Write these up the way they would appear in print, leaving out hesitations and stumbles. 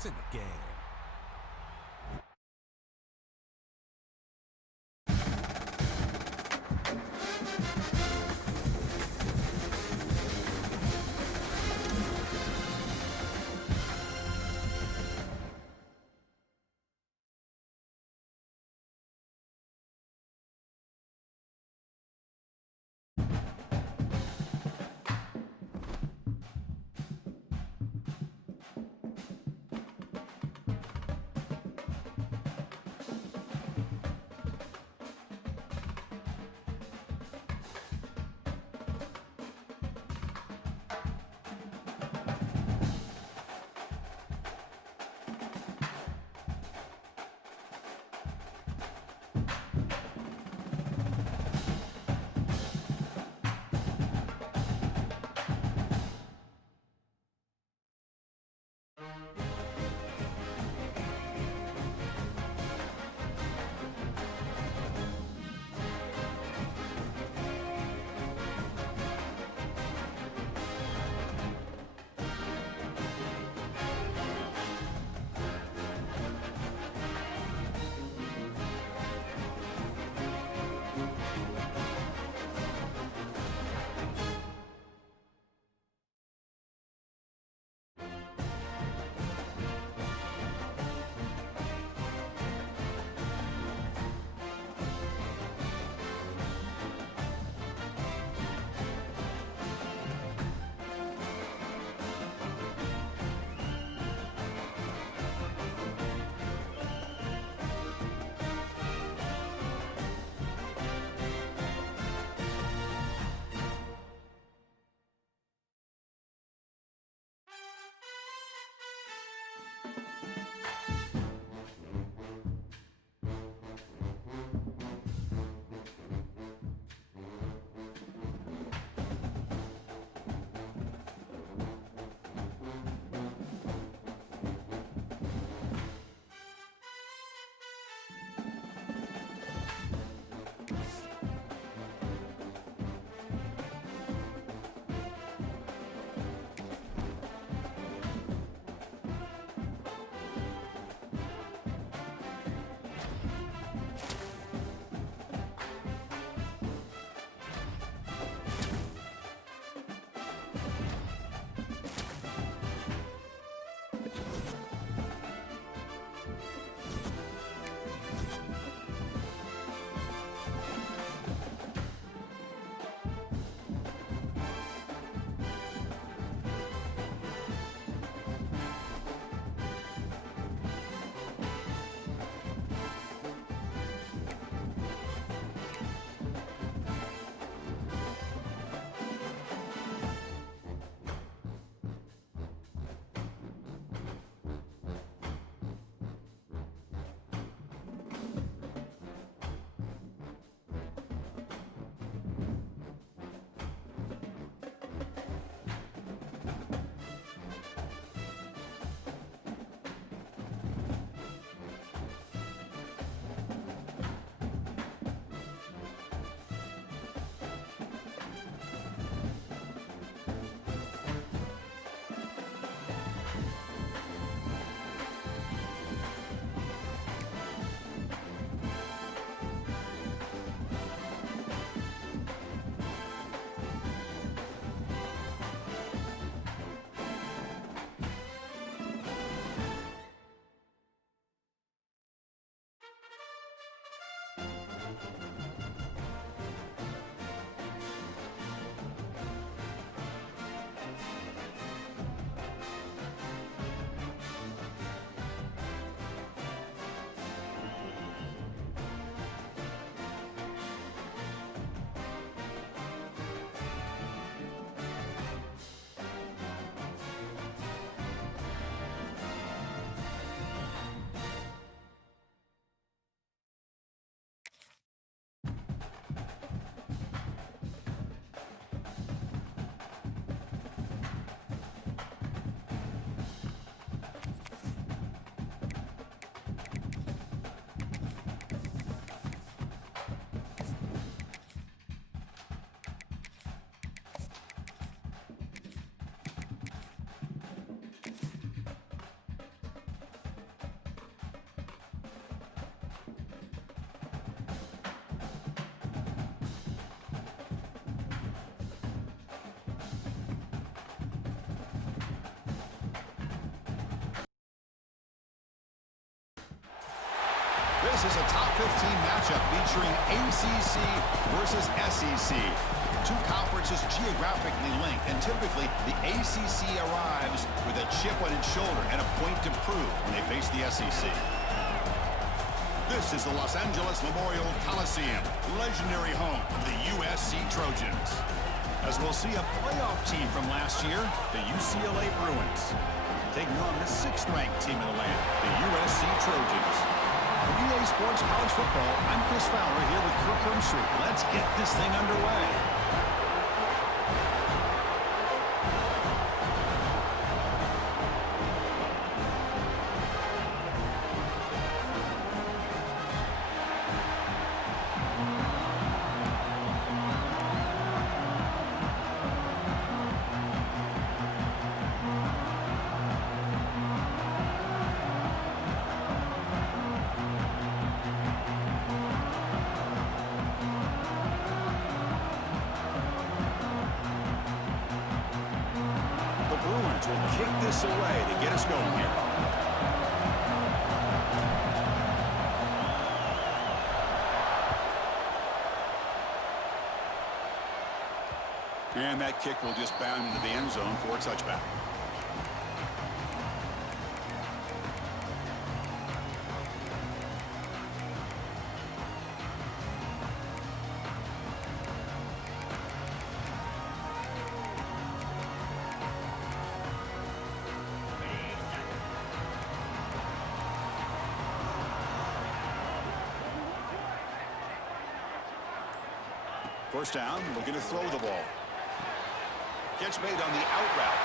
points in the game. This is a top 15 matchup featuring ACC versus SEC. Two conferences geographically linked, and typically the ACC arrives with a chip on its shoulder and a point to prove when they face the SEC. This is the Los Angeles Memorial Coliseum, legendary home of the USC Trojans. As we'll see a playoff team from last year, the UCLA Bruins, taking on the 6th-ranked team in the land, the USC Trojans. For EA Sports College Football, I'm Chris Fowler here with Kirk Herbstreit. Let's get this thing underway. Will kick this away to get us going here. And that kick will just bound into the end zone for a touchback. First down, looking to throw the ball. Catch made on the out route.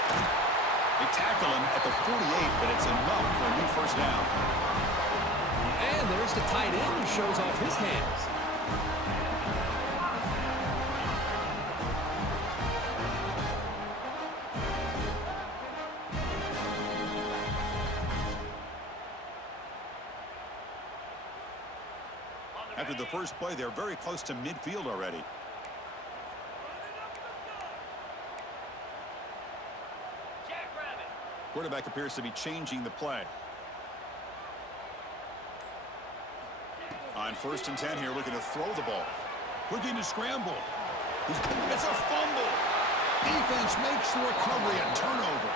They tackle him at the 48, but it's enough for a new first down. And there's the tight end who shows off his hands. After the first play, they're very close to midfield already. Quarterback appears to be changing the play. On 1st and 10 here, looking to throw the ball. Looking to scramble. It's a fumble. Defense makes the recovery a turnover.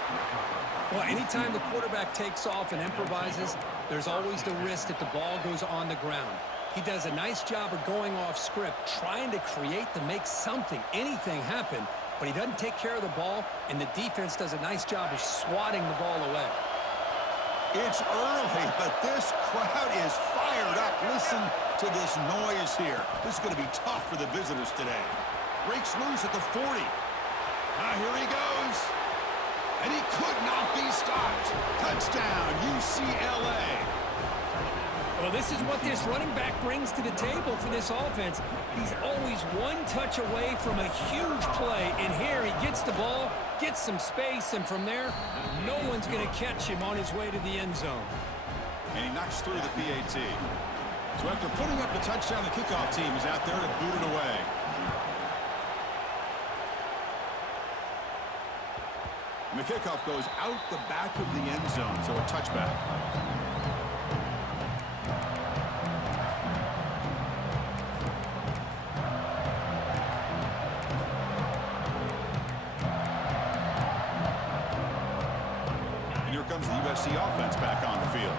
Well, anytime the quarterback takes off and improvises, there's always the risk that the ball goes on the ground. He does a nice job of going off script, trying to create to make something, anything happen, but he doesn't take care of the ball, and the defense does a nice job of swatting the ball away. It's early, but this crowd is fired up. Listen to this noise here. This is going to be tough for the visitors today. Breaks loose at the 40. Here he goes. And he could not be stopped. Touchdown, UCLA. Well, this is what this running back brings to the table for this offense. He's always one touch away from a huge play, and here he gets the ball, gets some space, and from there, no one's going to catch him on his way to the end zone. And he knocks through the PAT. So after putting up the touchdown, the kickoff team is out there to boot it away. And the kickoff goes out the back of the end zone, so a touchback. Comes the USC offense back on the field.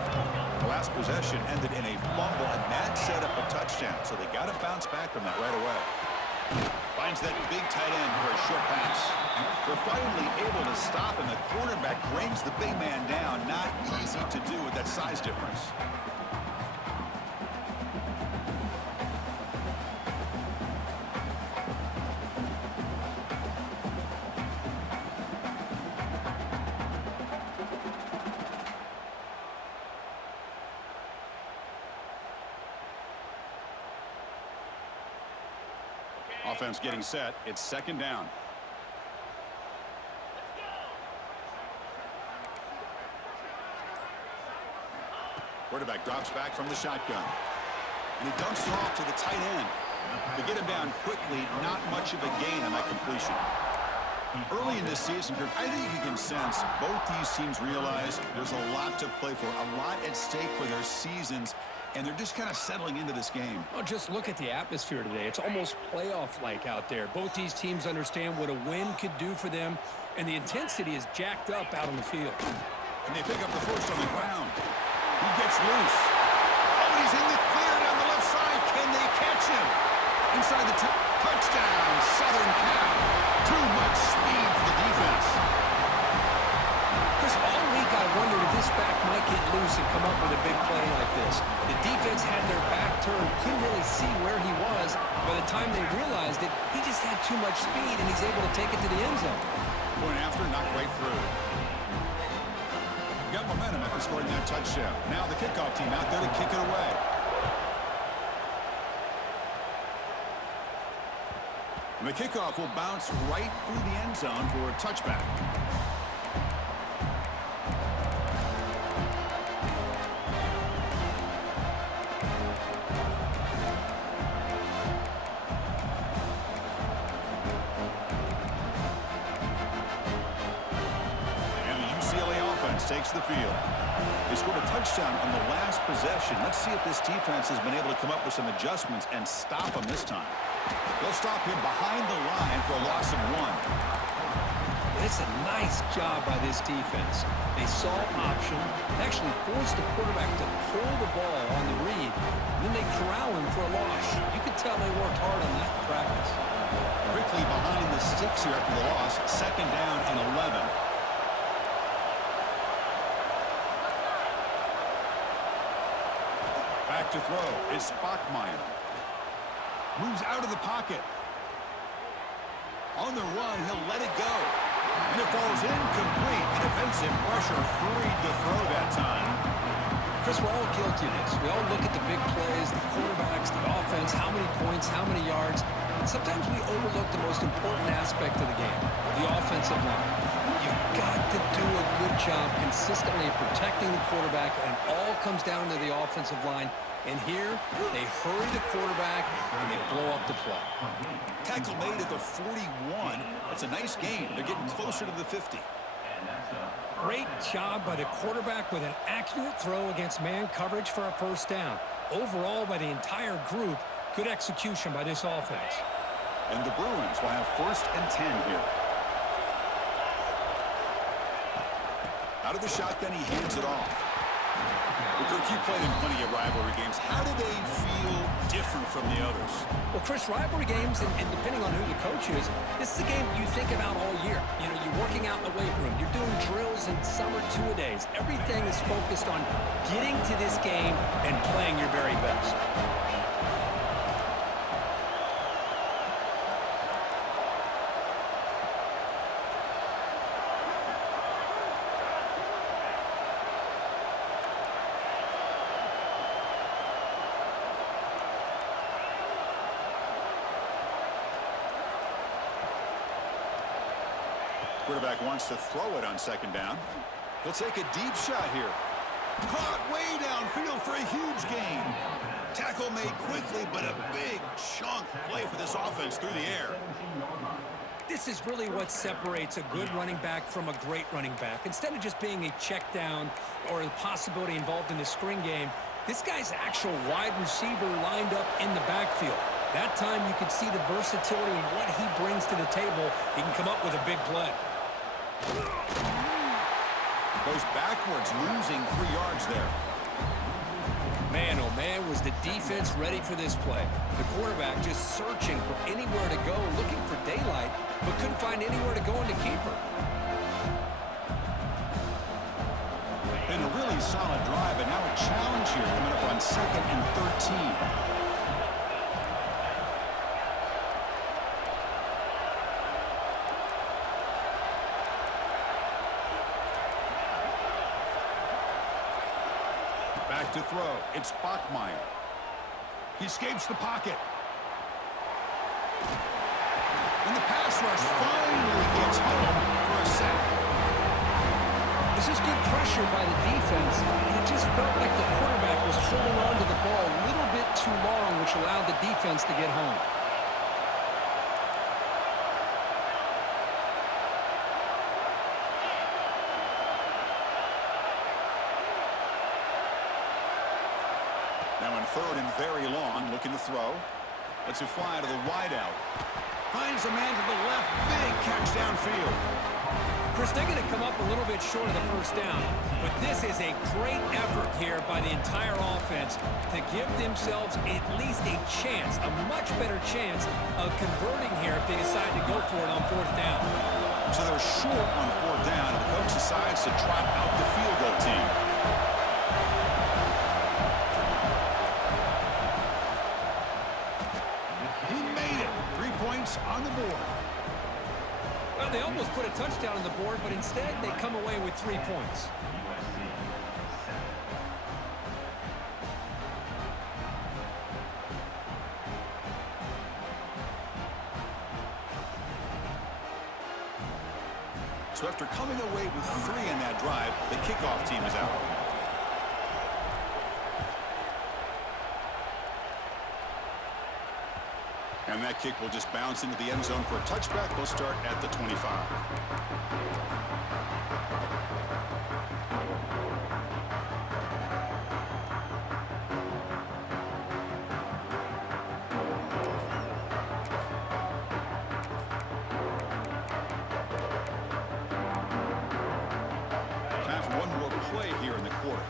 The last possession ended in a fumble, and that set up a touchdown, so they got to bounce back from that right away. Finds that big tight end for a short pass. They're finally able to stop, and the quarterback brings the big man down. Not easy to do with that size difference. Offense getting set. It's 2nd down. Quarterback drops back from the shotgun. And he dumps it off to the tight end. To get him down quickly, not much of a gain on that completion. Early in this season, Kirk, I think you can sense both these teams realize there's a lot to play for, a lot at stake for their seasons. and they're just kind of settling into this game. Well, just look at the atmosphere today. It's almost playoff-like out there. Both these teams understand what a win could do for them, and the intensity is jacked up out on the field. And they pick up the first on the ground. He gets loose. Oh, he's in the clear down the left side. Can they catch him? Inside the touchdown, Southern Cal. Too much speed for the defense. Chris, all week I wondered if this back might get loose and come up with a big play like this. The defense had their back turned, couldn't really see where he was. By the time they realized it, he just had too much speed, and he's able to take it to the end zone. Point after, knocked right through. Got momentum after scoring that touchdown. Now the kickoff team out there to kick it away. And the kickoff will bounce right through the end zone for a touchback. Takes the field. They scored a touchdown on the last possession. Let's see if this defense has been able to come up with some adjustments and stop him this time. They'll stop him behind the line for a loss of 1. It's a nice job by this defense. They saw option, actually forced the quarterback to pull the ball on the read, and then they corral him for a loss. You could tell they worked hard on that in practice. Quickly behind the sticks here after the loss. Second down and 11. Back to throw is Spockmeyer. Moves out of the pocket. On the run, he'll let it go. And it falls incomplete. The defensive pressure hurried the throw that time. Chris, we're all guilty of this. We all look at the big plays, the quarterbacks, the offense, how many points, how many yards. And sometimes we overlook the most important aspect of the game, the offensive line. You've got to do a good job consistently protecting the quarterback, and it all comes down to the offensive line. And here, they hurry the quarterback, and they blow up the play. Tackle made at the 41. That's a nice gain. They're getting closer to the 50. Great job by the quarterback with an accurate throw against man coverage for a first down. Overall, by the entire group, good execution by this offense. And the Bruins will have 1st and 10 here. Out of the shotgun, he hands it off. Well, Kirk, you played in plenty of rivalry games. How do they feel different from the others? Well, Chris, rivalry games, and depending on who the coach is, this is a game you think about all year. You know, you're working out in the weight room. You're doing drills and summer two-a-days. Everything is focused on getting to this game and playing your very best. Quarterback wants to throw it on second down. He'll take a deep shot here. Caught way downfield for a huge gain. Tackle made quickly, but a big chunk play for this offense through the air. This is really what separates a good running back from a great running back. Instead of just being a check down or a possibility involved in the screen game, this guy's actual wide receiver lined up in the backfield. That time you could see the versatility and what he brings to the table. He can come up with a big play. Goes backwards, losing 3 yards there. Man, oh man, was the defense ready for this play. The quarterback just searching for anywhere to go, looking for daylight, but couldn't find anywhere to go into keeper. Been a really solid drive, but now a challenge here coming up on 2nd and 13. Back to throw. It's Bachmeier. He escapes the pocket. And the pass rush finally gets home for a sack. This is good pressure by the defense, and it just felt like the quarterback was holding on to the ball a little bit too long, which allowed the defense to get home. Now third and very long, looking to throw. Lets it fly to the wideout. Finds a man to the left. Big catch downfield. Chris, they're going to come up a little bit short of the first down, but this is a great effort here by the entire offense to give themselves at least a chance, a much better chance of converting here if they decide to go for it on fourth down. So they're short on fourth down, and the coach decides to trot out the field goal team. He made it. 3 points on the board. Well, they almost put a touchdown on the board, but instead they come away with 3 points. So after coming away with 3 in that drive, the kickoff team is out. And that kick will just bounce into the end zone for a touchback. They'll start at the 25. Time for one more play here in the quarter.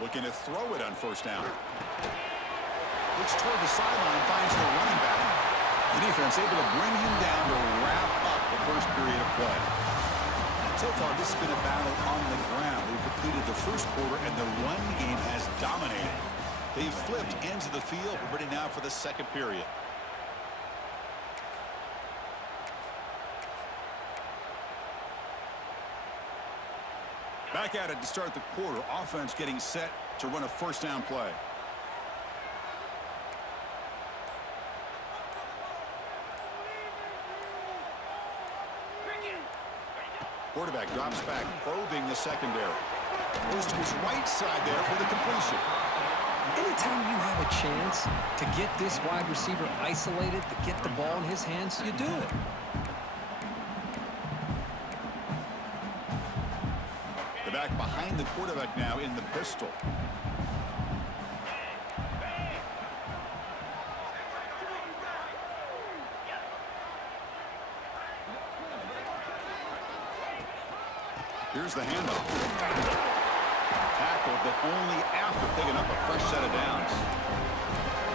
Looking to throw it on first down. Looks toward the sideline, finds the running back. The defense able to bring him down to wrap up the first period of play. So far, this has been a battle on the ground. We've completed the first quarter, and the run game has dominated. They've flipped ends of the field. We're ready now for the second period. Back at it to start the quarter. Offense getting set to run a first down play. Quarterback drops back, probing the secondary. Goes to his right side there for the completion. Anytime you have a chance to get this wide receiver isolated, to get the ball in his hands, you do it. The back behind the quarterback now in the pistol. Here's the handoff. Tackled, but only after picking up a fresh set of downs.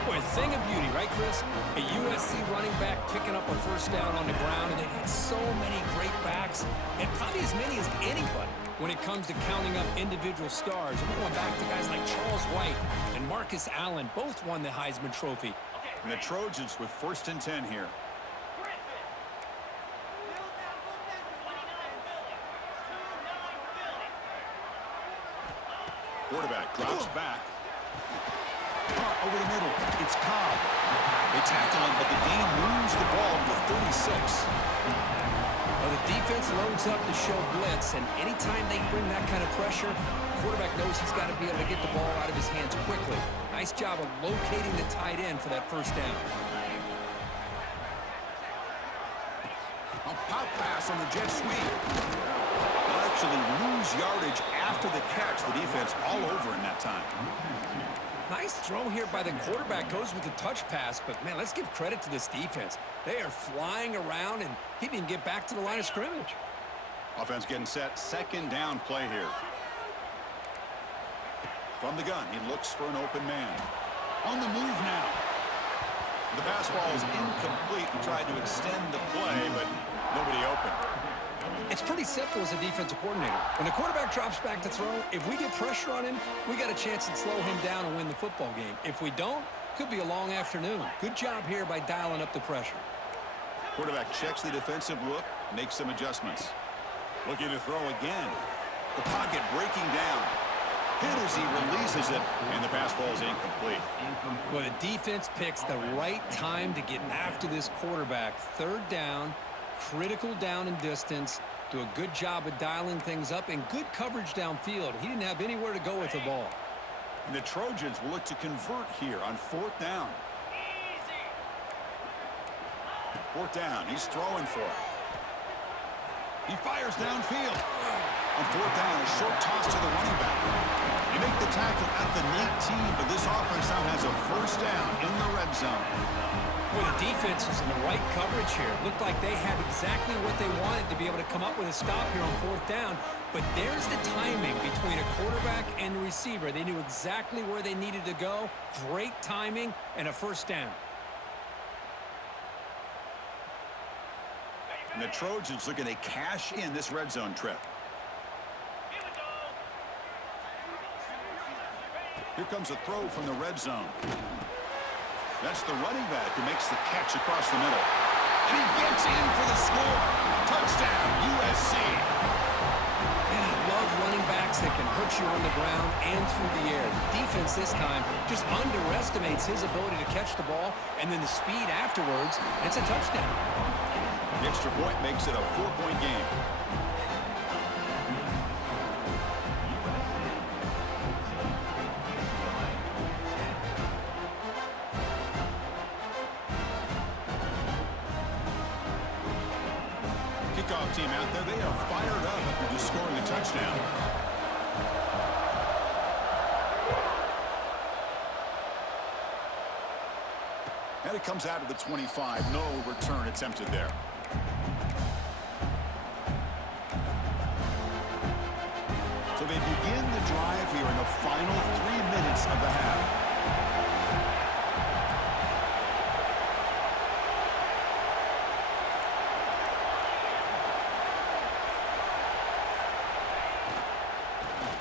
Boy, a thing of beauty, right, Chris? A USC running back picking up a first down on the ground, and they've had so many great backs, and probably as many as anybody when it comes to counting up individual stars. And we're going back to guys like Charles White and Marcus Allen. Both won the Heisman Trophy. And the Trojans with 1st and 10 here. Quarterback drops back. Caught over the middle. It's Cobb. They tackle him, but the game moves the ball to 36. Well, the defense loads up to show blitz, and anytime they bring that kind of pressure, the quarterback knows he's got to be able to get the ball out of his hands quickly. Nice job of locating the tight end for that first down. A pop pass on the jet sweep. They'll actually lose yardage after the catch. The defense all over in that time. Nice throw here by the quarterback. Goes with the touch pass, but, man, let's give credit to this defense. They are flying around, and he didn't get back to the line of scrimmage. Offense getting set. 2nd down play here. From the gun, he looks for an open man. On the move now. The pass ball is incomplete. He tried to extend the play, but nobody open. It's pretty simple as a defensive coordinator. When the quarterback drops back to throw, if we get pressure on him, we got a chance to slow him down and win the football game. If we don't, could be a long afternoon. Good job here by dialing up the pressure. Quarterback checks the defensive look, makes some adjustments. Looking to throw again. The pocket breaking down. Hit as he releases it, and the pass ball is incomplete. Well, the defense picks the right time to get after this quarterback. 3rd down, critical down and distance. Do a good job of dialing things up, and good coverage downfield. He didn't have anywhere to go with the ball. And the Trojans will look to convert here on 4th down. 4th down, he's throwing for it. He fires downfield. On fourth down, a short toss to the running back. They make the tackle at the 19, but this offense now has a first down in the red zone. Well, the defense was in the right coverage here. Looked like they had exactly what they wanted to be able to come up with a stop here on fourth down. But there's the timing between a quarterback and the receiver. They knew exactly where they needed to go. Great timing and a first down. And the Trojans looking to cash in this red zone trip. Here comes a throw from the red zone. That's the running back who makes the catch across the middle. And he gets in for the score. Touchdown, USC. And I love running backs that can hurt you on the ground and through the air. The defense this time just underestimates his ability to catch the ball, and then the speed afterwards, it's a touchdown. The extra point makes it a 4-point game. Kickoff team out there, they are fired up after just scoring a touchdown. And it comes out of the 25. No return attempted there. So they begin the drive here in the final 3 minutes of the half.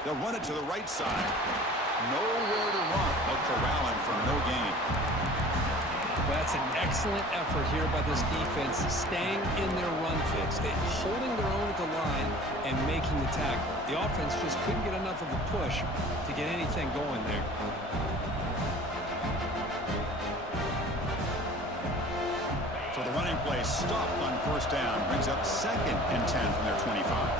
They'll run it to the right side. Nowhere to run, but corralling for no gain. Well, that's an excellent effort here by this defense, staying in their run fix. They're holding their own at the line and making the tackle. The offense just couldn't get enough of a push to get anything going there. So the running play stopped on first down, brings up 2nd and 10 from their 25.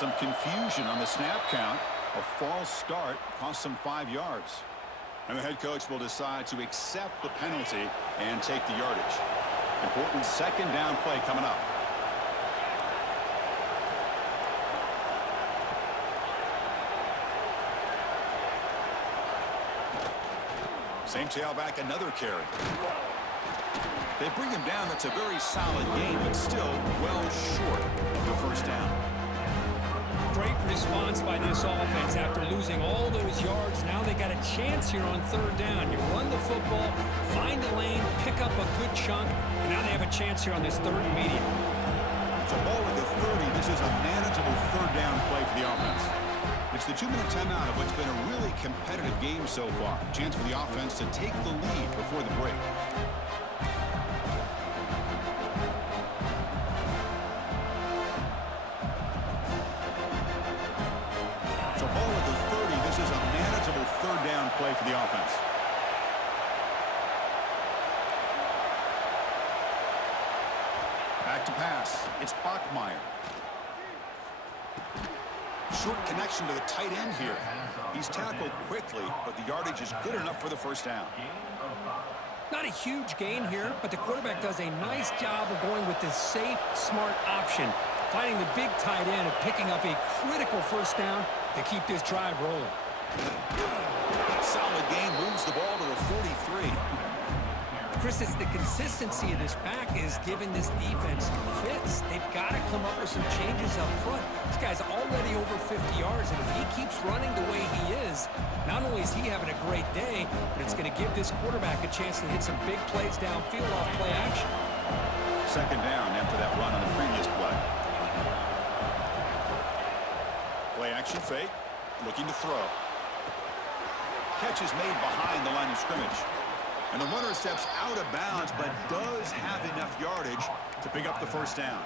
Some confusion on the snap count. A false start cost them 5 yards. And the head coach will decide to accept the penalty and take the yardage. Important 2nd down play coming up. Same tailback, another carry. They bring him down. That's a very solid game, but still well short of the first down. Great response by this offense after losing all those yards. Now they got a chance here on 3rd down. You run the football, find the lane, pick up a good chunk, and now they have a chance here on this 3rd and medium. So ball at the 30. This is a manageable 3rd down play for the offense. It's the 2-minute timeout of what's been a really competitive game so far. Chance for the offense to take the lead before the break. So ball at the 30. This is a manageable 3rd down play for the offense. Back to pass. It's Bachmeier. Short connection to the tight end here. He's tackled quickly, but the yardage is good enough for the first down. Not a huge gain here, but the quarterback does a nice job of going with this safe, smart option, finding the big tight end and picking up a critical first down to keep this drive rolling. Solid game, moves the ball to the 43. Chris, it's the consistency of this back is giving this defense fits. They've got to come up with some changes up front. This guy's already over 50 yards, and if he keeps running the way he is, not only is he having a great day, but it's going to give this quarterback a chance to hit some big plays downfield off play action. 2nd down after that run on the previous play. Play action fake, looking to throw. Catch is made behind the line of scrimmage. And the runner steps out of bounds, but does have enough yardage to pick up the first down.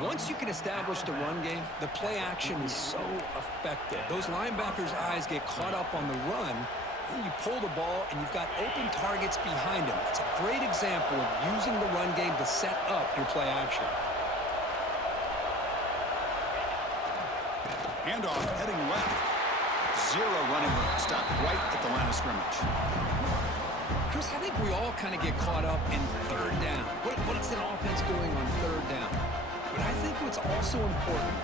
Once you can establish the run game, the play action is so effective. Those linebackers' eyes get caught up on the run, and you pull the ball, and you've got open targets behind him. It's a great example of using the run game to set up your play action. Handoff heading left. Zero running room. Stop right at the line of scrimmage. Chris, I think we all kind of get caught up in third down. What's an offense doing on third down? But I think what's also important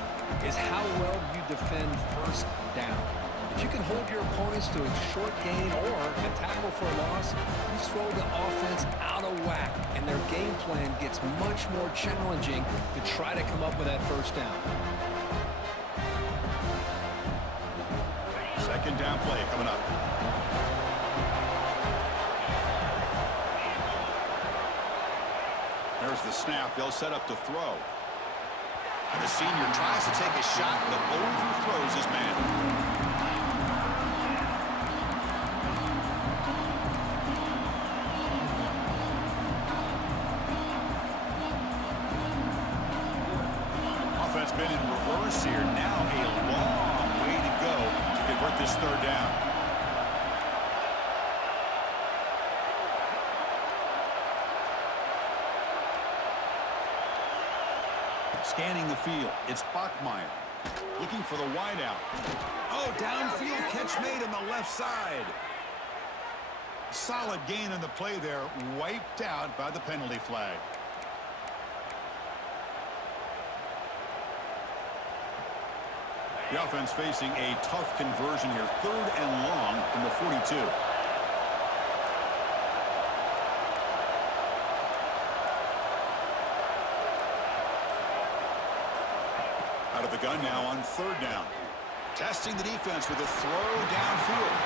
is how well you defend first down. If you can hold your opponents to a short gain or a tackle for a loss, you throw the offense out of whack, and their game plan gets much more challenging to try to come up with that first down. Second down play coming up. There's the snap. They'll set up to throw. And the senior tries to take a shot, but overthrows his man. Offense been in reverse here. Now a long way to go to convert this third down. Scanning the field, it's Bachmeyer looking for the wideout. Oh, downfield catch made on the left side. Solid gain on the play there, wiped out by the penalty flag. The offense facing a tough conversion here, third and long from the 42. Out of the gun now on third down. Testing the defense with a throw downfield.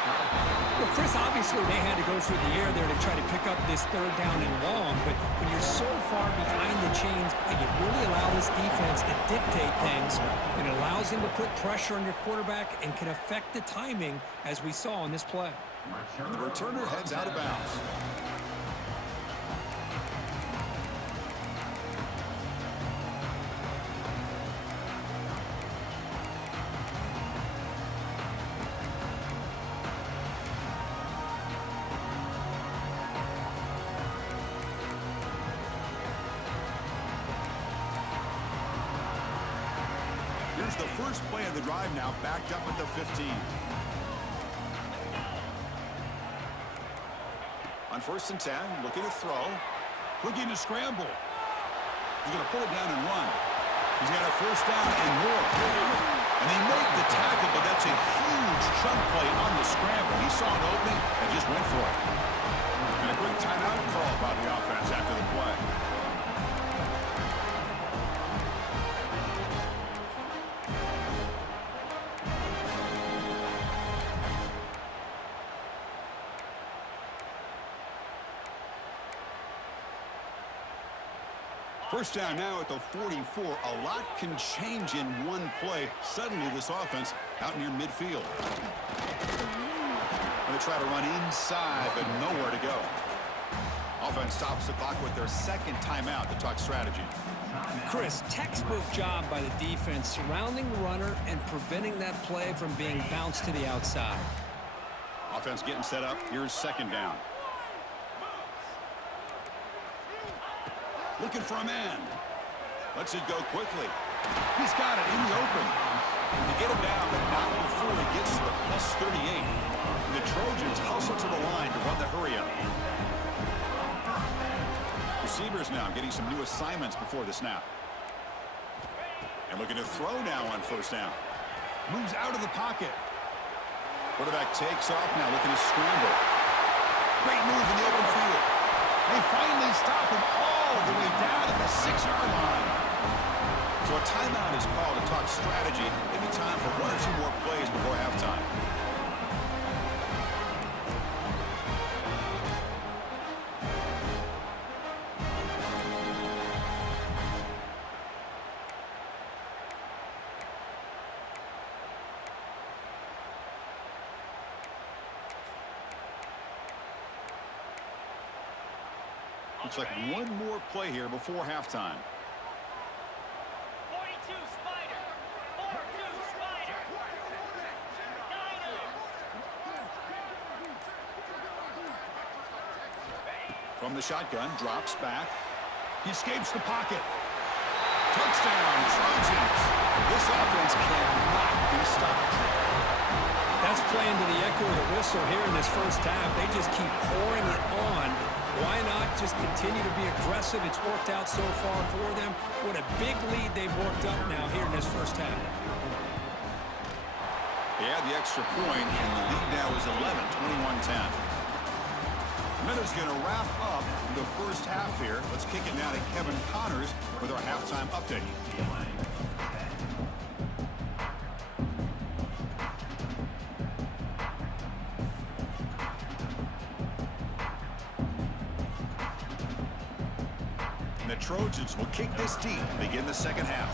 Well, Chris, obviously they had to go through the air there to try to pick up this third down and long, but when you're so far behind the chains, you really allow this defense to dictate things, and it allows them to put pressure on your quarterback and can affect the timing, as we saw in this play. And the returner heads out of bounds. Here's the first play of the drive now, backed up at the 15. On 1st and 10, looking to throw. Looking to scramble. He's going to pull it down and run. He's got a first down and more. And they make the tackle, but that's a huge chunk play on the scramble. He saw an opening and just went for it. And a quick timeout call by the offense after the play. First down now at the 44. A lot can change in one play. Suddenly this offense out near midfield. Going to try to run inside, but nowhere to go. Offense stops the clock with their second timeout to talk strategy. Chris, textbook job by the defense surrounding the runner and preventing that play from being bounced to the outside. Offense getting set up. Here's second down. Looking for a man. Lets it go quickly. He's got it in the open. To get him down, but not before he gets to the plus 38. The Trojans hustle to the line to run the hurry up. Receivers now getting some new assignments before the snap. And looking to throw now on first down. Moves out of the pocket. Quarterback takes off now, looking to scramble. Great move in the open field. They finally stop him all the way down at the 6-yard line. So a timeout is called to talk strategy. Maybe time for one or two more plays before halftime. Looks like one more play here before halftime. 42 Spider. 4-2 Spider. From the shotgun, drops back. He escapes the pocket. Touchdown, Trojans. This offense cannot be stopped. That's playing to the echo of the whistle here in this first half. They just keep pouring it on. Why not just continue to be aggressive? It's worked out so far for them. What a big lead they've worked up now here in this first half. They had the extra point, and the lead now is 11, 21-10. The minute's going to wrap up the first half here. Let's kick it now to Kevin Connors with our halftime update. And the Trojans will kick this deep to begin the second half.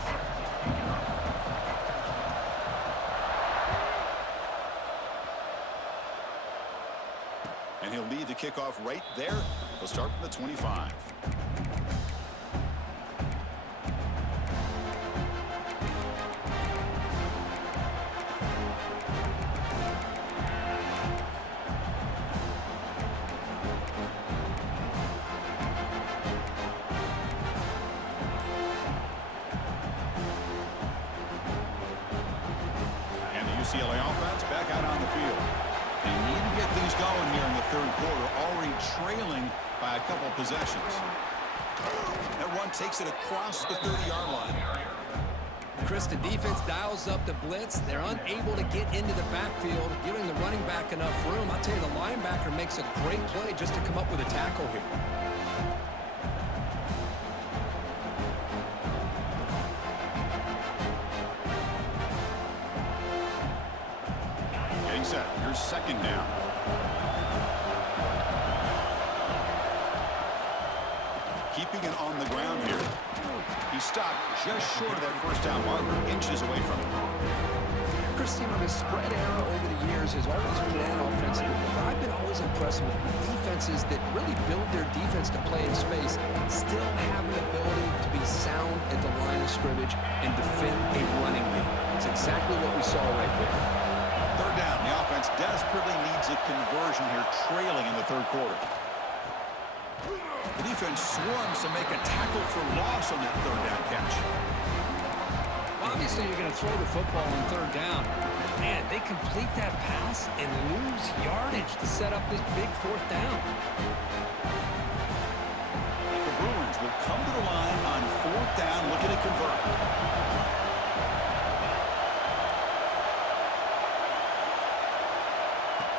And he'll lead the kickoff right there. He'll start from the 25. And the UCLA offense back out on the field. They need to get things going here in the third quarter, already trailing by a couple possessions. That run takes it across the 30-yard line. Chris, the defense dials up the blitz. They're unable to get into the backfield, giving the running back enough room. I'll tell you, the linebacker makes a great play just to come up with a tackle here. Getting set. Here's second down. Keeping it on the ground here. He stopped just short of that first down marker, inches away from it. Chris, you know, the spread era over the years has always been an offensive, but I've been always impressed with defenses that really build their defense to play in space, still have an ability to be sound at the line of scrimmage and defend a running game. It's exactly what we saw right there. Third down. The offense desperately needs a conversion here, trailing in the third quarter. The defense swarms to make a tackle for loss on that third down catch. Obviously, you're going to throw the football on third down. Man, they complete that pass and lose yardage to set up this big fourth down. The Bruins will come to the line on fourth down, looking to convert.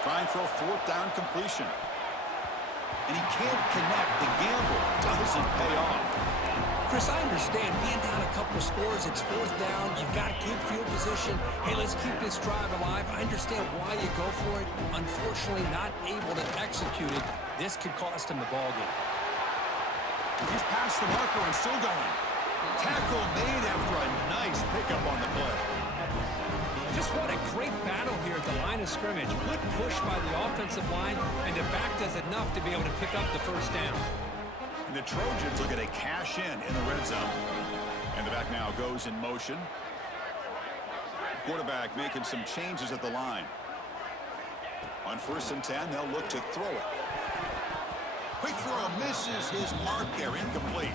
Trying for a fourth down completion. And he can't connect. The gamble doesn't pay off. Chris, I understand being down a couple of scores, it's fourth down, you've got good field position. Hey, let's keep this drive alive. I understand why you go for it. Unfortunately, not able to execute it. This could cost him the ball game. He's past the marker and still going. Tackle made after a nice pickup on the play. Just what a great battle here at the line of scrimmage. Good push by the offensive line, and the back does enough to be able to pick up the first down. And the Trojans look at a cash in the red zone. And the back now goes in motion. Quarterback making some changes at the line. On 1st and 10, they'll look to throw it. Quick throw misses his mark there, incomplete.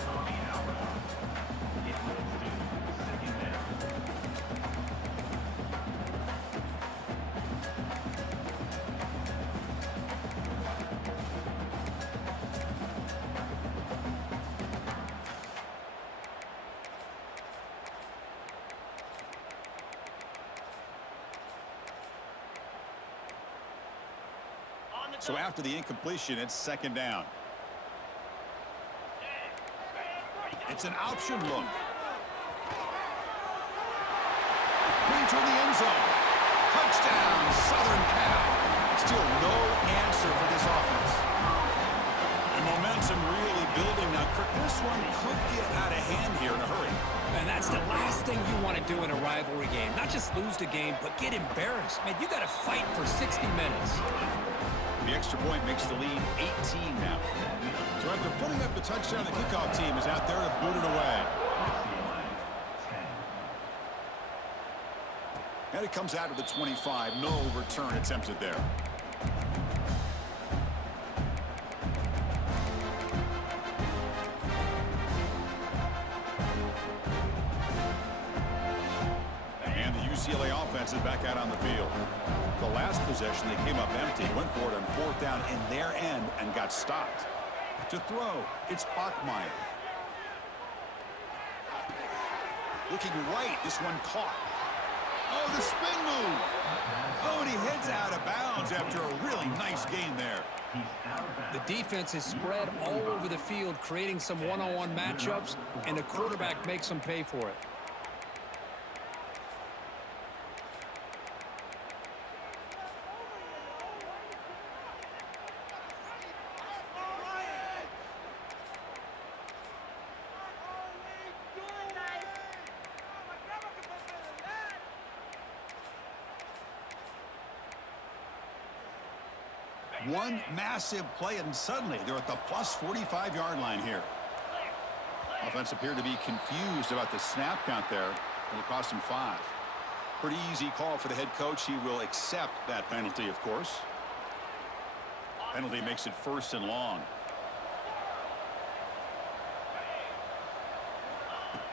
So after the incompletion, it's second down. It's an option look. Brings her in the end zone. Touchdown, Southern Cal. Still no answer for this offense. And momentum really building now. This one could get out of hand here in a hurry. And that's the last thing you want to do in a rivalry game. Not just lose the game, but get embarrassed. Man, you got to fight for 60 minutes. The extra point makes the lead 18 now. So after putting up the touchdown, the kickoff team is out there to boot it away. And it comes out of the 25. No return attempted there. And the UCLA offense is back out on the field. The last possession, they came up empty, went for it on 4th down in their end and got stopped. To throw, it's Bachmeier. Looking right, this one caught. Oh, the spin move. Oh, and he heads out of bounds after a really nice gain there. The defense is spread all over the field, creating some one-on-one matchups, and the quarterback makes them pay for it. One massive play, and suddenly they're at the plus 45-yard line here. Offense appeared to be confused about the snap count there. It'll cost him 5. Pretty easy call for the head coach. He will accept that penalty, of course. Penalty makes it 1st and long.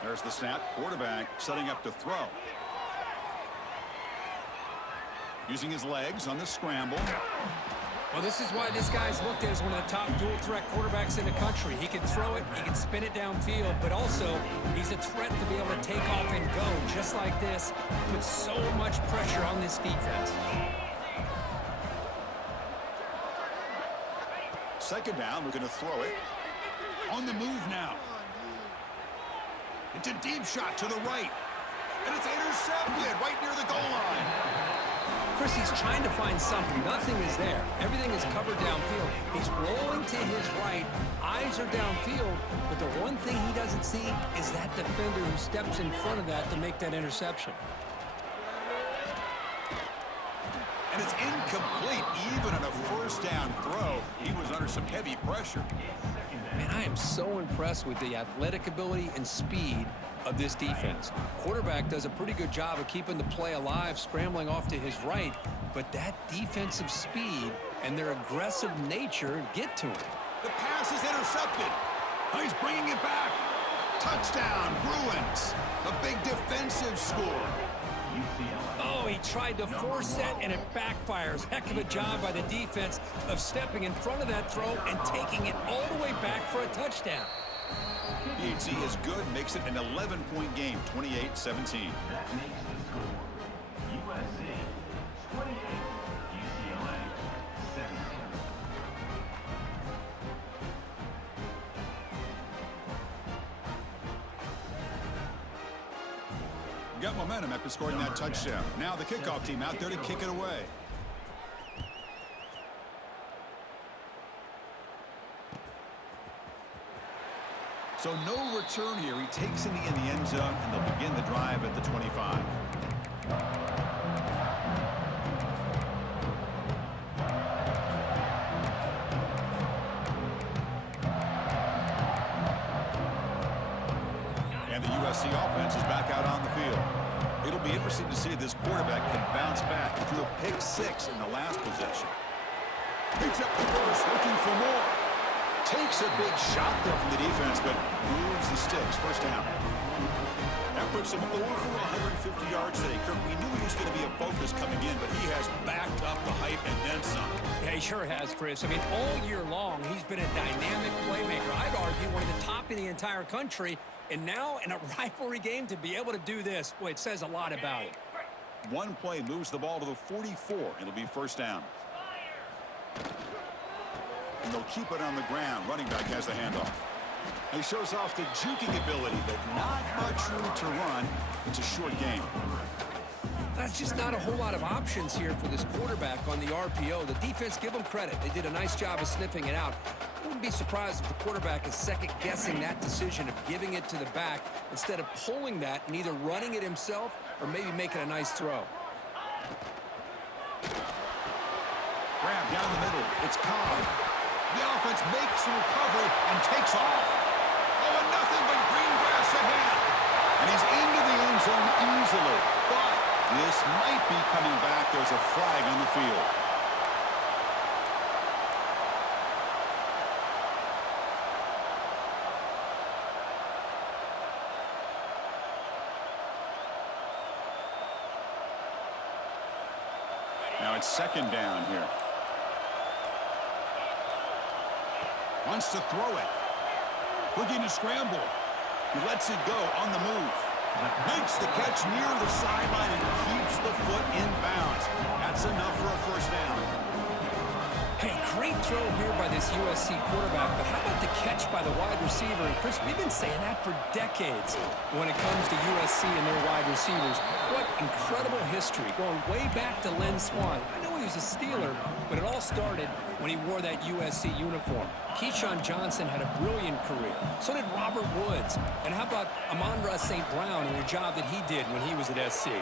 There's the snap. Quarterback setting up to throw. Using his legs on the scramble. Well, this is why this guy's looked at as one of the top dual-threat quarterbacks in the country. He can throw it, he can spin it downfield, but also he's a threat to be able to take off and go, just like this. Puts so much pressure on this defense. 2nd down, we're going to throw it. On the move now. It's a deep shot to the right. And it's intercepted right near the goal line. Chris, he's trying to find something. Nothing is there. Everything is covered downfield. He's rolling to his right. Eyes are downfield. But the one thing he doesn't see is that defender who steps in front of that to make that interception. And it's incomplete. Even on a 1st down throw, he was under some heavy pressure. Man, I am so impressed with the athletic ability and speed of this defense. Quarterback does a pretty good job of keeping the play alive, scrambling off to his right, but that defensive speed and their aggressive nature get to him. The pass is intercepted. Oh, he's bringing it back. Touchdown, Bruins. A big defensive score. Oh, he tried to force that, and it backfires. Heck of a job by the defense of stepping in front of that throw and taking it all the way back for a touchdown. PHC is good, makes it an 11-point game, 28-17. That makes the score USC 28, UCLA 17. Got momentum after scoring that touchdown. Now the kickoff team out there to kick it away. So no return here. He takes it in the end zone, and they'll begin the drive at the 25. And the USC offense is back out on the field. It'll be interesting to see if this quarterback can bounce back. He threw a pick 6 in the last possession. Picks up the first, looking for more. Takes a big shot there from the defense, but moves the sticks. 1st down. That puts him over 150 yards today. Kirk, we knew he was going to be a focus coming in, but he has backed up the hype and then some. Yeah, he sure has, Chris. I mean, all year long, he's been a dynamic playmaker. I'd argue one of the top in the entire country. And now in a rivalry game to be able to do this, boy, it says a lot about it. One play moves the ball to the 44. It'll be 1st down. And they'll keep it on the ground. Running back has the handoff. He shows off the juking ability, but not much room to run. It's a short game. That's just not a whole lot of options here for this quarterback on the RPO. The defense, give them credit. They did a nice job of sniffing it out. I wouldn't be surprised if the quarterback is second-guessing that decision of giving it to the back instead of pulling that and either running it himself or maybe making a nice throw. Grab down the middle. It's Cobb. The offense makes the recovery and takes off. Oh, and nothing but green grass ahead. And he's into the end zone easily. But this might be coming back. There's a flag on the field. Now it's second down here. Wants to throw it. Looking to scramble. He lets it go on the move. Makes the catch near the sideline and keeps the foot in bounds. That's enough for a first down. Hey, great throw here by this USC quarterback, but how about the catch by the wide receiver? And Chris, we've been saying that for decades when it comes to USC and their wide receivers. What incredible history, going way back to Len Swan. I know he was a Steeler, but it all started when he wore that USC uniform. Keyshawn Johnson had a brilliant career. So did Robert Woods. And how about Amon-Ra St. Brown and the job that he did when he was at SC?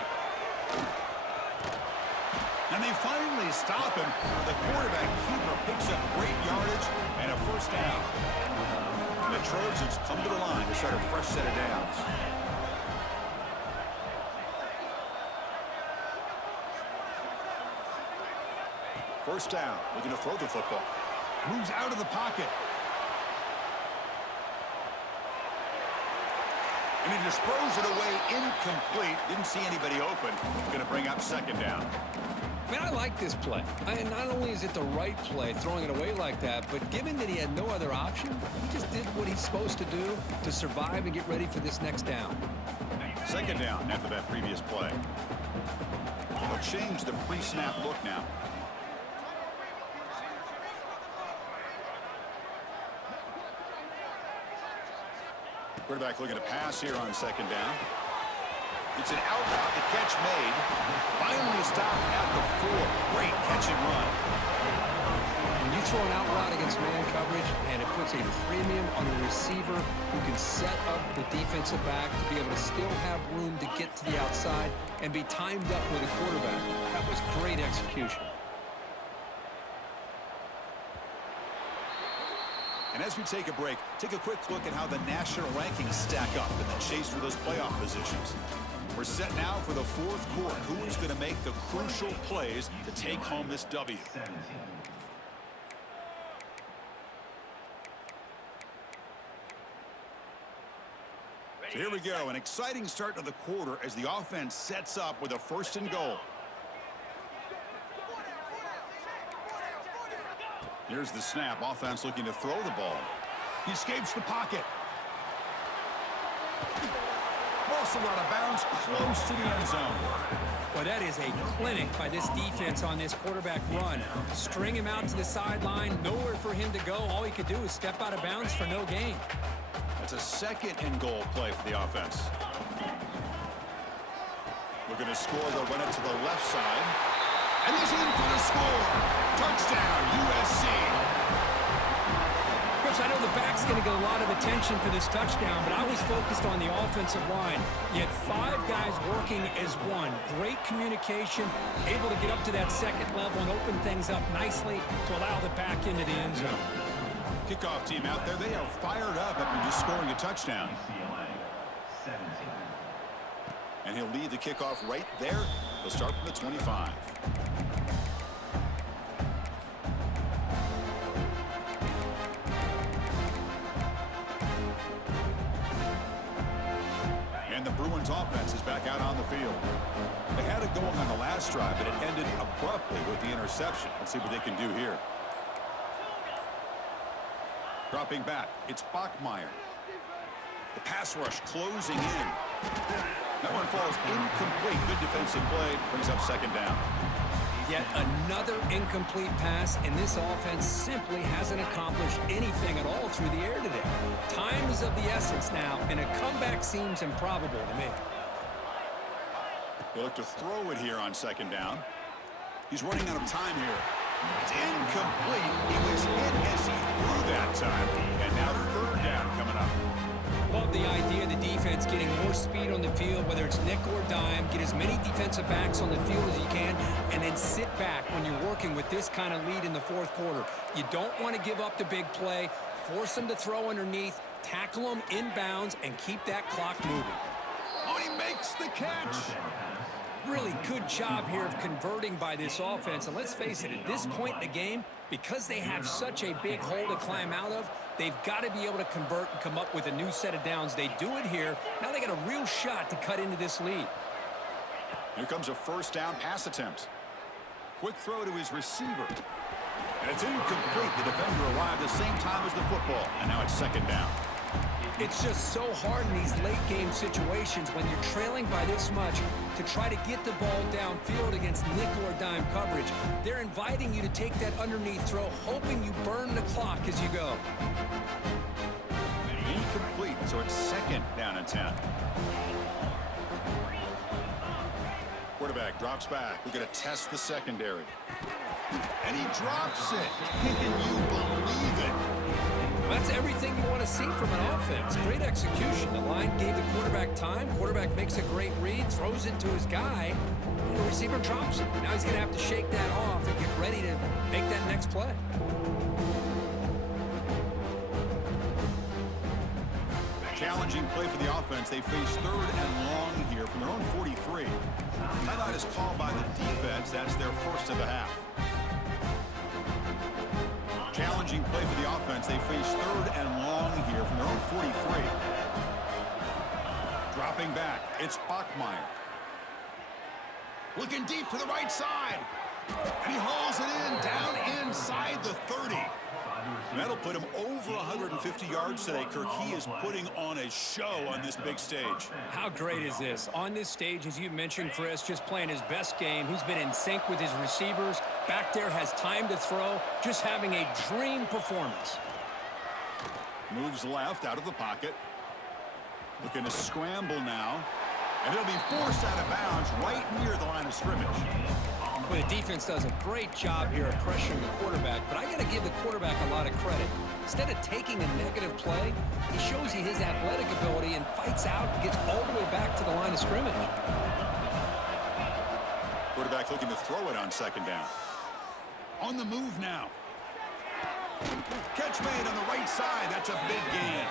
And they finally stop him. The quarterback keeper picks up great yardage and a first down. And the Trojans come to the line to start a fresh set of downs. First down, looking to throw the football. Moves out of the pocket. And he just throws it away incomplete. Didn't see anybody open. Going to bring up second down. Man, I like this play. And not only is it the right play, throwing it away like that, but given that he had no other option, he just did what he's supposed to do to survive and get ready for this next down. Second down after that previous play. They'll change the pre-snap look now. Quarterback looking to pass here on second down. It's an out route, the catch made. Finally stopped at the 4. Great catch and run. When you throw an out route against man coverage, and it puts a premium on the receiver who can set up the defensive back to be able to still have room to get to the outside and be timed up with a quarterback. That was great execution. And as we take a break, take a quick look at how the national rankings stack up in the chase for those playoff positions. We're set now for the fourth quarter. Who is going to make the crucial plays to take home this W? So here we go, an exciting start to the quarter as the offense sets up with a first and goal. Here's the snap. Offense looking to throw the ball. He escapes the pocket. Also out of bounds, close to the end zone. Well, that is a clinic by this defense on this quarterback run. String him out to the sideline, nowhere for him to go. All he could do is step out of bounds for no gain. That's a second and goal play for the offense. Looking to score, they'll run it to the left side. And he's in for the score. Touchdown, USC. Chris, I know the back's going to get a lot of attention for this touchdown, but I was focused on the offensive line. You had 5 guys working as one. Great communication, able to get up to that second level and open things up nicely to allow the back into the end zone. Kickoff team out there, they are fired up after just scoring a touchdown. And he'll lead the kickoff right there. He'll start from the 25. And the Bruins offense is back out on the field. They had it going on the last drive, but it ended abruptly with the interception. Let's see what they can do here. Dropping back, it's Bachmeier. The pass rush closing in. That one falls incomplete. Good defensive play. Brings up second down. Yet another incomplete pass, and this offense simply hasn't accomplished anything at all through the air today. Time is of the essence now, and a comeback seems improbable to me. They look to throw it here on second down. He's running out of time here. It's incomplete. He was hit as he threw that time. And now third down coming up. Love the idea of the defense getting more speed on the field, whether it's nickel or dime, get as many defensive backs on the field as you can, and then sit back when you're working with this kind of lead in the fourth quarter. You don't want to give up the big play, force them to throw underneath, tackle them inbounds, and keep that clock moving. Oh, he makes the catch. Really good job here of converting by this offense. And let's face it, at this point in the game, because they have such a big hole to climb out of, they've got to be able to convert and come up with a new set of downs. They do it here. Now they got a real shot to cut into this lead. Here comes a first down pass attempt. Quick throw to his receiver. And it's incomplete. The defender arrived the same time as the football. And now it's second down. It's just so hard in these late game situations when you're trailing by this much to try to get the ball downfield against nickel or dime coverage. They're inviting you to take that underneath throw, hoping you burn the clock as you go. Incomplete, so it's second down and 10. Quarterback drops back. We're going to test the secondary. And he drops it. Can you believe it? That's everything you want to see from an offense. Great execution. The line gave the quarterback time. Quarterback makes a great read, throws it to his guy, and the receiver drops it. Now he's going to have to shake that off and get ready to make that next play. Challenging play for the offense. They face third and long here from their own 43. Timeout is called by the defense. That's their first of the half. Challenging play for the offense. They face third and long here from their own 43. Dropping back. It's Bachmeier. Looking deep to the right side. And he hauls it in down inside the 30. And that'll put him over 150 yards today, Kirk. He is putting on a show on this big stage. How great is this? On this stage, as you mentioned, Chris, just playing his best game. He's been in sync with his receivers. Back there, has time to throw. Just having a dream performance. Moves left out of the pocket. Looking to scramble now. And he'll be forced out of bounds right near the line of scrimmage. Well, the defense does a great job here of pressuring the quarterback, but I got to give the quarterback a lot of credit. Instead of taking a negative play, he shows you his athletic ability and fights out and gets all the way back to the line of scrimmage. Quarterback looking to throw it on second down. On the move now. Catch made on the right side. That's a big gain.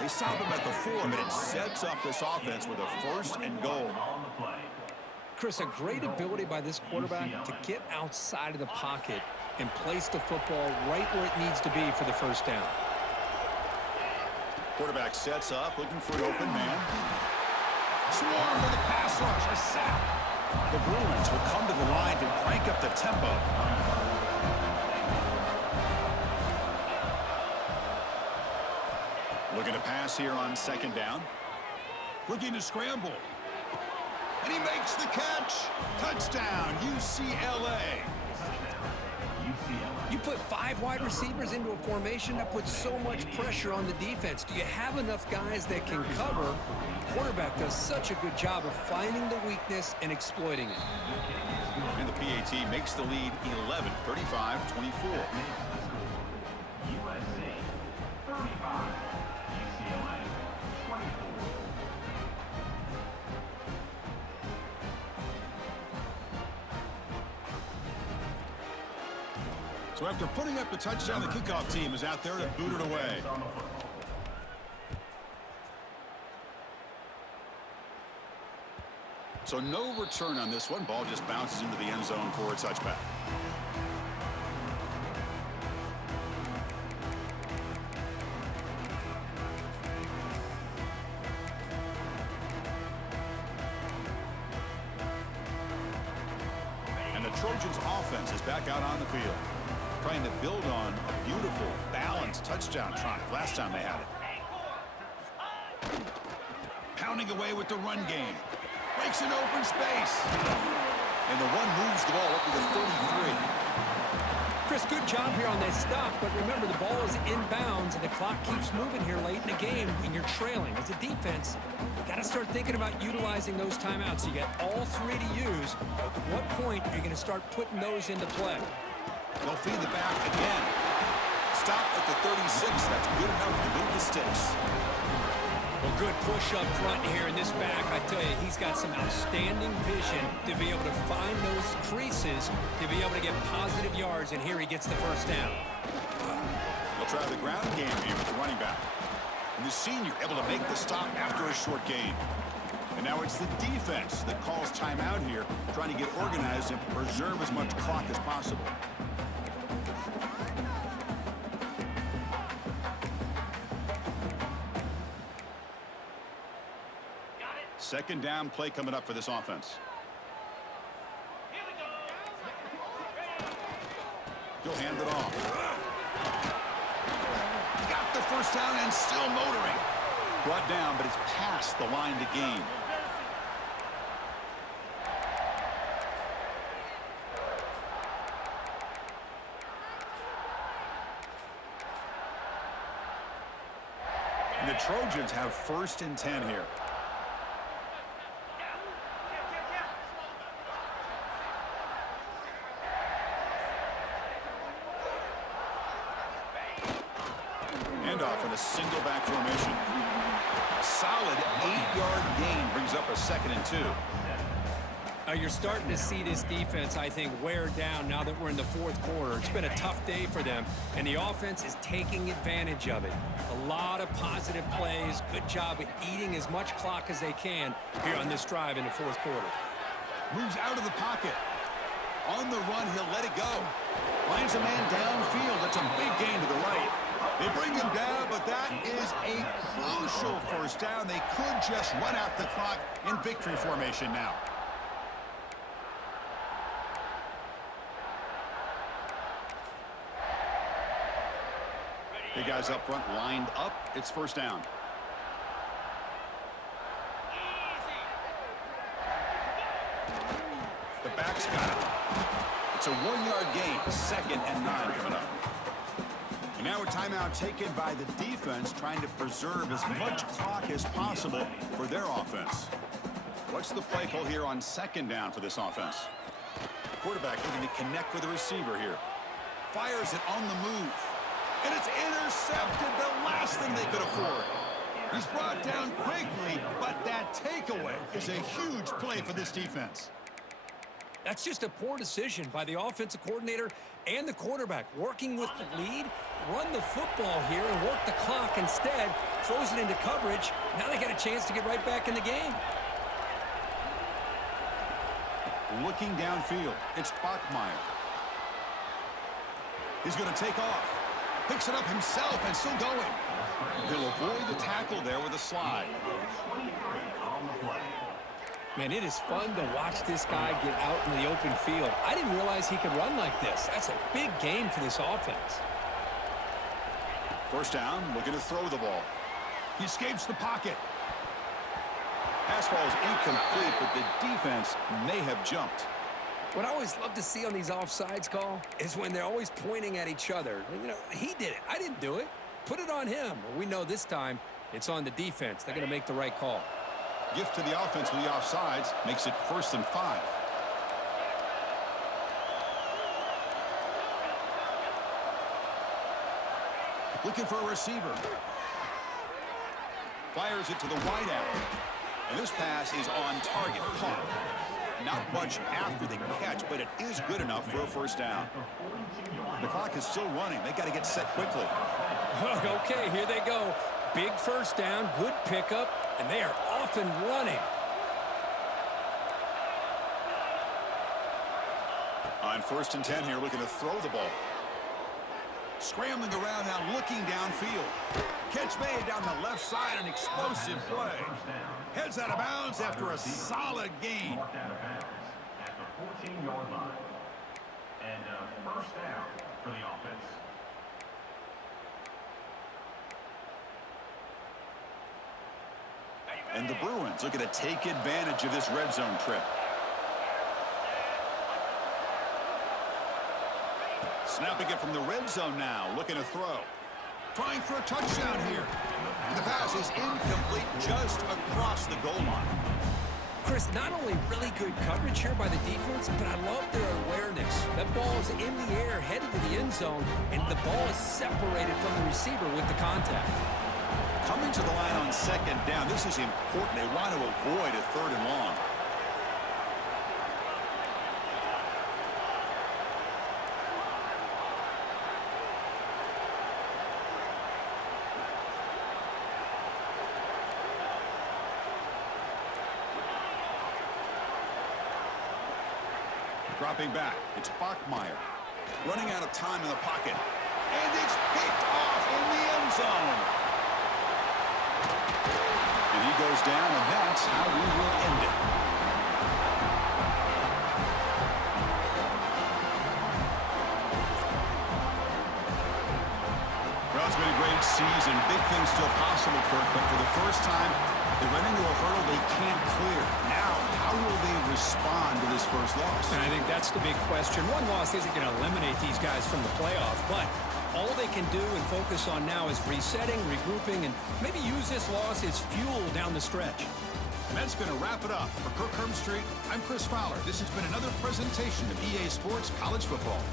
They stop him at the 4, but it sets up this offense with a first and goal. Chris, a great ability by this quarterback to get outside of the pocket and place the football right where it needs to be for the first down. Quarterback sets up, looking for an open man. Swarm with a pass rush, a sack. The Bruins will come to the line to crank up the tempo. Looking to pass here on second down. Looking to scramble. And he makes the catch. Touchdown, UCLA. You put 5 wide receivers into a formation that puts so much pressure on the defense. Do you have enough guys that can cover? Quarterback does such a good job of finding the weakness and exploiting it. And the PAT makes the lead 11, 35-24. So after putting up the touchdown, the kickoff team is out there to boot it away. So no return on this one. Ball just bounces into the end zone for a touchback. And the Trojans' offense is back out on the field, trying to build on a beautiful, balanced touchdown drive last time they had it. Pounding away with the run game. Breaks an open space. And the one moves the ball up to the 33. Chris, good job here on that stop, but remember the ball is inbounds and the clock keeps moving here late in the game and you're trailing. As a defense, you got to start thinking about utilizing those timeouts. You got all 3 to use. At what point are you going to start putting those into play? They'll feed the back again. Stop at the 36. That's good enough to move the sticks. Well, good push up front here in this back. I tell you, he's got some outstanding vision to be able to find those creases, to be able to get positive yards, and here he gets the first down. They'll try the ground game here with the running back. And the senior able to make the stop after a short gain. And now it's the defense that calls timeout here, trying to get organized and preserve as much clock as possible. Second down play coming up for this offense. Here we go. He'll hand it off. Got the first down and still motoring. Brought down, but it's past the line to gain. And the Trojans have 1st and 10 here. Handoff in a single back formation. A solid 8-yard gain brings up a 2nd and 2. You're starting to see this defense, I think, wear down now that we're in the 4th quarter. It's been a tough day for them, and the offense is taking advantage of it. A lot of positive plays. Good job of eating as much clock as they can here on this drive in the 4th quarter. Moves out of the pocket. On the run, he'll let it go. Finds a man downfield. That's a big gain to the right. They bring him down, but that is a crucial first down. They could just run out the clock in victory formation now. The guys up front lined up. It's first down. The back's got it. It's a 1-yard gain. 2nd and 9 coming up. And now a timeout taken by the defense, trying to preserve as much clock as possible for their offense. What's the play call here on 2nd down for this offense? Quarterback looking to connect with the receiver here. Fires it on the move. And it's intercepted, the last thing they could afford. He's brought down quickly, but that takeaway is a huge play for this defense. That's just a poor decision by the offensive coordinator and the quarterback. Working with the lead, run the football here and work the clock instead. Throws it into coverage. Now they got a chance to get right back in the game. Looking downfield, it's Bachmeier. He's going to take off. Picks it up himself and still going. He'll avoid the tackle there with a slide. Man, it is fun to watch this guy get out in the open field. I didn't realize he could run like this. That's a big game for this offense. First down, looking to throw the ball. He escapes the pocket. Pass ball is incomplete, but the defense may have jumped. What I always love to see on these offsides call is when they're always pointing at each other. You know, he did it. I didn't do it. Put it on him. Well, we know this time it's on the defense. They're going to make the right call. Gift to the offense with the offsides makes it 1st and 5. Looking for a receiver. Fires it to the wideout. And this pass is on target. Caught. Not much after the catch, but it is good enough for a first down. The clock is still running. They got to get set quickly. Okay, here they go. Big first down, good pickup, and they are off and running. On 1st and 10 here, looking to throw the ball. Scrambling around now, looking downfield. Catch made down the left side, an explosive play. Heads out of bounds after a solid gain. At the 14-yard line. And first down for the offense. And the Bruins looking to take advantage of this red zone trip. Snapping it from the red zone now, looking to throw. Trying for a touchdown here. And the pass is incomplete just across the goal line. Chris, not only really good coverage here by the defense, but I love their awareness. That ball is in the air, headed to the end zone, and the ball is separated from the receiver with the contact. Coming to the line on 2nd down, this is important. They want to avoid a 3rd and long. Dropping back, it's Bachmeier. Running out of time in the pocket. And it's picked off in the end zone. And he goes down, and that's how we will end it. Anything's still possible, Kirk, but for the first time, they run into a hurdle they can't clear. Now, how will they respond to this first loss? And I think that's the big question. One loss isn't going to eliminate these guys from the playoff, but all they can do and focus on now is resetting, regrouping, and maybe use this loss as fuel down the stretch. And that's going to wrap it up. For Kirk Herbstreit, I'm Chris Fowler. This has been another presentation of EA Sports College Football.